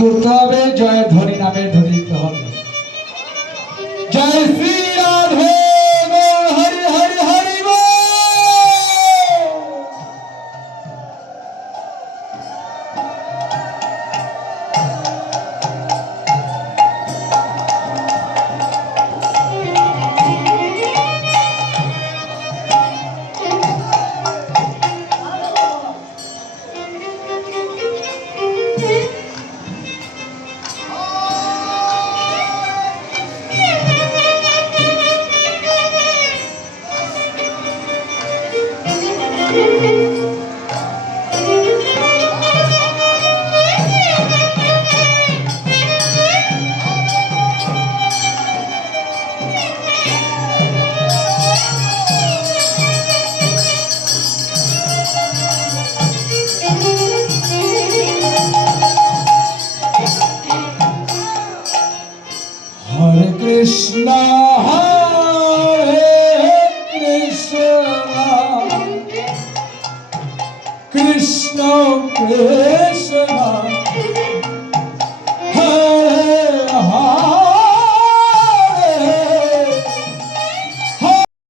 করতে হবে? জয় ধ্বনি নামে ধ্বনি দিতে হবে। জয় শ্রী রাধে গৌর হরি হরি হরি বল। Hare Krishna, Hare Krishna, Krishna Krishna,